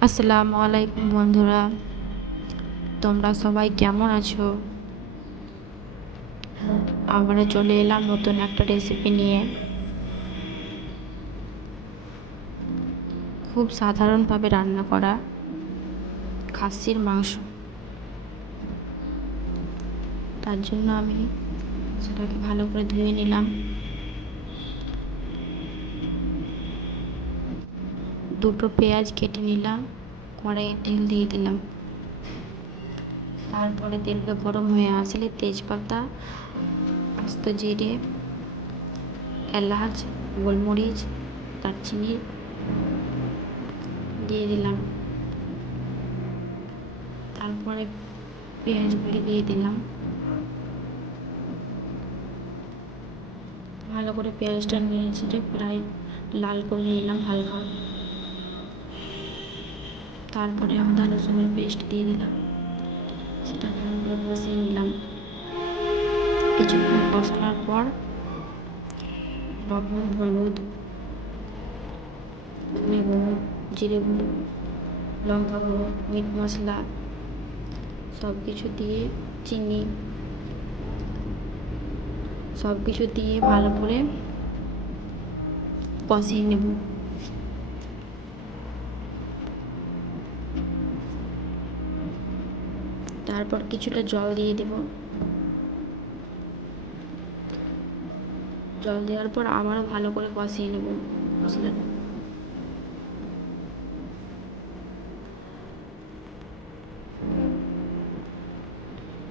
আসসালামু আলাইকুম বন্ধুরা। তোমরা সবাই কেমন আছো? আমরা চলে এলাম নতুন একটা রেসিপি নিয়ে। খুব সাধারণভাবে রান্না করা খাসির মাংস। তার জন্য আমি সেটাকে ভালো করে ধুয়ে নিলাম। দুটো পেঁয়াজ কেটে নিলাম, কড়াইয়ে তেল দিয়ে দিলাম। তারপরে তেলটা গরম হয়ে আসলে তেজপাতা, আস্ত জিরে, এলাচ, গোলমরিচ, দারচিনি দিয়ে দিলাম। তারপরে পেঁয়াজগুলি দিয়ে দিলাম। ভালো করে পেঁয়াজটা নিয়ে ছেড়ে প্রায় লাল করে নিলাম হালকা। তারপরে আদা রসুনের পেস্ট দিয়ে দিলাম। সেটা ভালো কষিয়ে নিলাম। কিছুক্ষণ কষানোর পর লবণ, হলুদ ধনে গুঁড়ো জিরে গুঁড়ো লঙ্কা গুঁড়ো মিট মশলা সব কিছু দিয়ে চিনি সব কিছু দিয়ে ভালো করে কষিয়ে নেব। তারপর কিছুটা জল দিয়ে দেব। জল দেওয়ার পর আবারও ভালো করে কষিয়ে নেব মশলাটা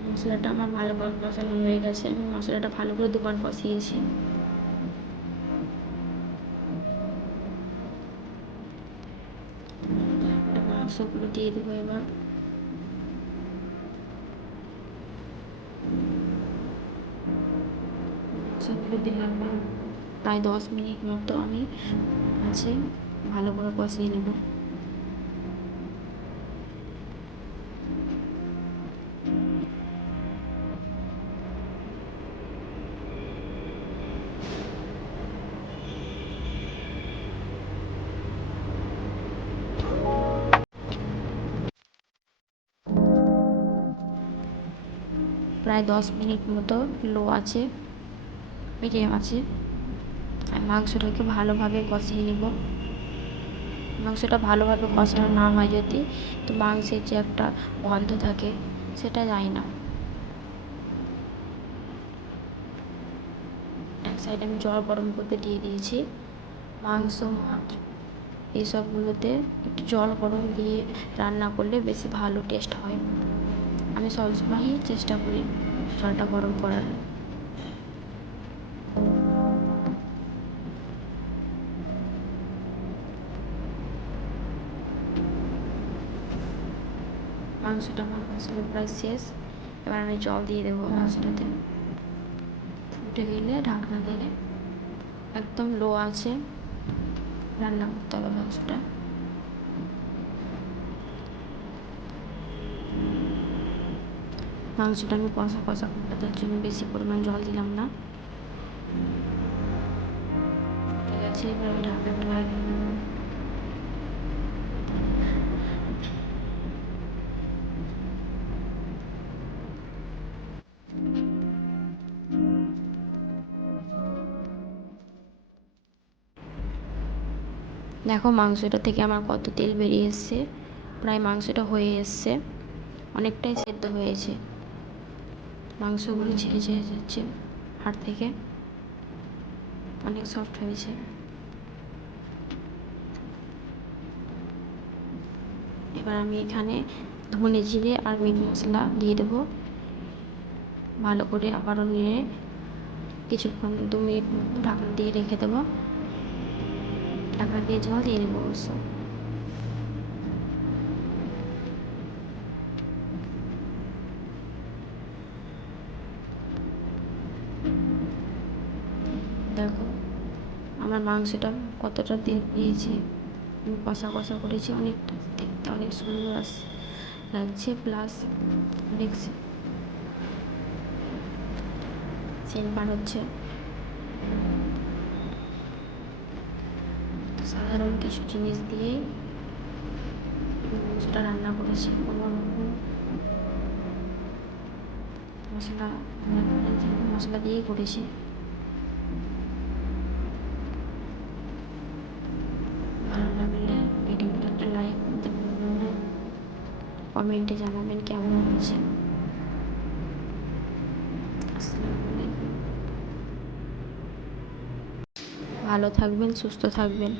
মশলাটা আমার ভালো করে কষানো হয়ে গেছে। আমি মশলাটা ভালো করে দুবার কষিয়েছি। মাংসগুলো দিয়ে দেবো এবার। মাংসগুলো দিলাম প্রায় দশ মিনিট মতো আমি আছে। ভালো করে কষিয়ে নেব। প্রায় দশ মিনিট মতো লো আছে। মিডিয়াম আছে মাংসটাকে ভালোভাবে কষিয়ে নেব। মাংসটা ভালোভাবে কষানো না হয় যদি, তো মাংসের যে একটা গন্ধ থাকে, সেটা যায় না। এক সাইডে আমি জল গরম করতে দিয়ে দিয়েছি, মাংস মাছ, এইসবগুলোতে একটু জল গরম দিয়ে রান্না করলে বেশি ভালো টেস্ট হয়। আমি সবসময়ই চেষ্টা করি জলটা গরম করার। মাংসটা আমার প্রায় শেষ। এবার আমি জল দিয়ে দেবো মাংসটাতে। ফুটে গেলে ঢাকনা দিয়ে একদম লো আছে। রান্না করতে হবে মাংসটা। মাংসটা আমি কষা কষা করতে তার জন্য বেশি পরিমাণ জল দিলাম না। ঠিক আছে এবার আমি ঢাকনাটা দেখো মাংসটা থেকে আমার কত তেল বেরিয়ে এসছে প্রায় মাংসটা হয়ে এসছে, অনেকটাই সেদ্ধ হয়েছে। মাংসগুলো ছেড়ে ছেড়ে যাচ্ছে হাড় থেকে। অনেক সফট হয়েছে। এবার আমি এখানে ধনে জিরে আর মিট মশলা দিয়ে দেবো। ভালো করে আবারও নিয়ে কিছুক্ষণ দু মিনিট ঢাকনা দিয়ে রেখে দেবো। দিয়ে জল দিয়ে দেবো অবশ্য দেখো, আমার মাংসটা কতটা তেল দিয়েছে। কষা কষা করেছি অনেকটা। দেখতে অনেক সুন্দর আস, লাগছে। প্লাস অনেক সেন্ট বার হচ্ছে। সাধারণ কিছু জিনিস দিয়েই মাংসটা রান্না করেছি, কোনো রকম মশলা মশলা দিয়েই করেছি। ভালো লাগলে ভিডিওটা একটা লাইক কমেন্টে জানাবেন কেমন হয়েছে। ভালো থাকবেন, সুস্থ থাকবেন।